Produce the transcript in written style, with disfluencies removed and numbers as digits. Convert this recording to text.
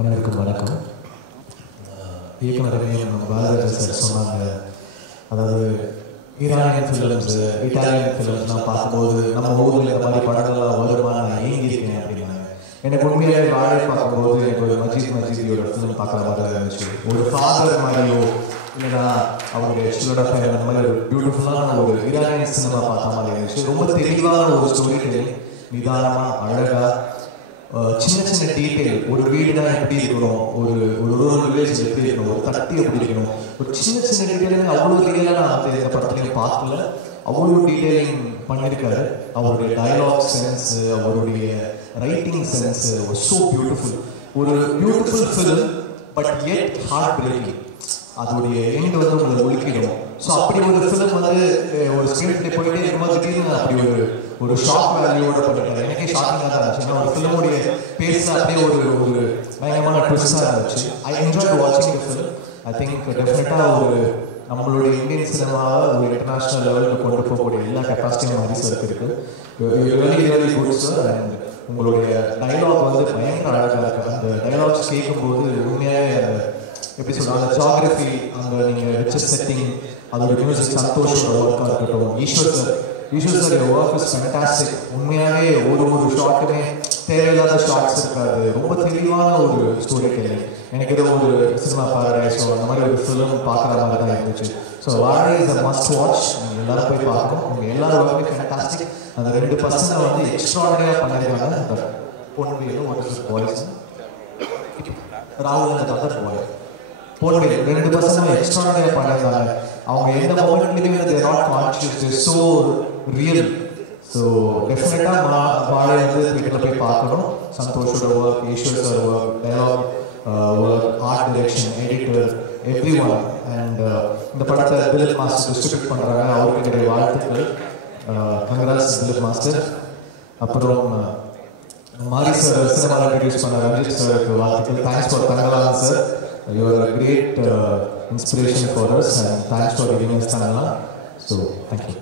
அனைவருக்கும் வணக்கம். இயக்குனர் பாலராஜன் சார் சொன்னாங்க, அதாவது ஈரானியன் ஃபிலிம்ஸ், இட்டாலியன் ஃபிலிம்ஸ்லாம் பார்க்கும்போது நம்ம ஊரில் இந்த மாதிரி படங்கள்லாம் வருமா, நான் ஏங்கியிருக்கேன் அப்படின்னாங்க. எனக்கு உண்மையிலே வாழை பார்க்கும்போது எனக்கு ஒரு மஜீதியோட ஃபிலிம் பார்க்குற மாதிரி தான் இருந்துச்சு. ஒரு ஃபாதர் மாதிரியோ இல்லைனா அவருடைய சிலோட ஃபேன் அந்த மாதிரி ஒரு பியூட்டிஃபுல்லான ஒரு ஈரானியன் சினிமா பார்த்த மாதிரி இருந்துச்சு. ரொம்ப தெளிவான ஒரு ஸ்டோரி டெல்லிங், நிதானமாக அழகாக சின்ன சின்ன டீட்டெயில், ஒரு வீடு தான் எப்படி இருக்கணும், ஒரு ரூரல் வில்லேஜ் எப்படி இருக்கணும், ஒரு தட்டி எப்படி இருக்கணும், ஒரு சின்ன சின்ன டீட்டெயிலிங் அவ்வளோ ரியலாக நான் அந்த இந்த படத்துலையும் பார்க்கல. அவ்வளோ டீட்டெயிலிங் பண்ணியிருக்காரு. அவருடைய டயலாக் சென்ஸ், அவருடைய ரைட்டிங் சென்ஸ் ஸோ பியூட்டிஃபுல். ஒரு beautiful film but it heart breaking. அதோடைய எண்ட் வந்து உங்களை ஒழுக்கிடும். ஸோ அப்படி ஒரு ஃபிலிம் வந்து ஒரு ஸ்கிரீன் பிளே போயிட்டே இருக்கும்போது திடீர்னு அப்படி ஒரு ஷாக் வேல்யூவோட பண்ணிட்டாரு. எனக்கே ஷாக்கிங்காக தான் இருந்துச்சு. ஏன்னா ஒரு ஃபிலிமுடைய பேஸில் அப்படியே ஒரு பயங்கரமான ட்விஸ்டாக இருந்துச்சு. ஐ என்ஜாய் வாட்சிங் தி ஃபிலிம். ஐ திங்க் டெஃபினட்டாக நம்மளுடைய இந்தியன் சினிமாவை ஒரு இன்டர்நேஷ்னல் லெவலுக்கு கொண்டு போகக்கூடிய எல்லா கெப்பாசிட்டியும் ஹரிசருக்கு இருக்கு. Really good sir. அண்ட் உங்களுடைய டைலாக் வந்து பயங்கர அழகாக இருக்கு. அந்த டைலாக்ஸ் கேட்கும்போது உண்மையாக எப்படி சொல்கிறாங்க, அந்த ஜியாகிரஃபி, அந்த நீங்கள் வச்ச செட்டிங், அதோட மியூசிக், சந்தோஷோட ஒர்க்காக இருக்கட்டும். Eswar sir work is fantastic. உண்மையாகவே ஒரு ஷாட்டுமே தேவையில்லாத ஷார்ட்ஸ் இருக்காது. ரொம்ப தெளிவான ஒரு ஸ்டோரி டெல்லிங். எனக்கு ஏதோ ஒரு சினிமா பாரடைஸோ அந்த மாதிரி ஒரு ஃபிலிம் பார்க்குற மாதிரி தான் இருந்துச்சு. ஸோ வாழை இஸ் அ மஸ்ட் வாட்ச். நீங்கள் எல்லாரும் போய் பார்க்கணும். உங்கள் எல்லாருமே ஃபேண்டாஸ்டிக். அந்த 2 பசங்க வந்து எக்ஸ்ட்ராடனரியாக பண்ணியிருக்காங்க. அந்த பொன்வேலும் ஒரு பாய்ஸ், ராகுல் அந்த அதர் பாய், பொன்வேல் 2 பசங்க எக்ஸ்ட்ராடனரியாக பண்ணியிருக்காங்க. அவங்க எந்த மொமெண்ட்லையுமே they are not conscious, they are so real. So டெஃபினட்டாக வாழை வந்து வீட்டில் போய் பார்க்கணும். சந்தோஷோட work, Eswar sir work, dialogue work, art direction, editor, everyone. And இந்த படத்தை திலீப் மாஸ்டர் டிஸ்ட்ரிபியூட் பண்ணுறாங்க. அவருக்கு என்னுடைய வாழ்த்துக்கள். கங்கராஜ் திலீப் மாஸ்டர். அப்புறம் மாரி சார் சினிமாவில் இன்ட்ரடியூஸ் பண்ண ரஞ்சித் சாருக்கு வாழ்த்துக்கள். Thanks for Thangalaan sir. You are a great inspiration for us, and thanks for giving us Tanala. So, thank you.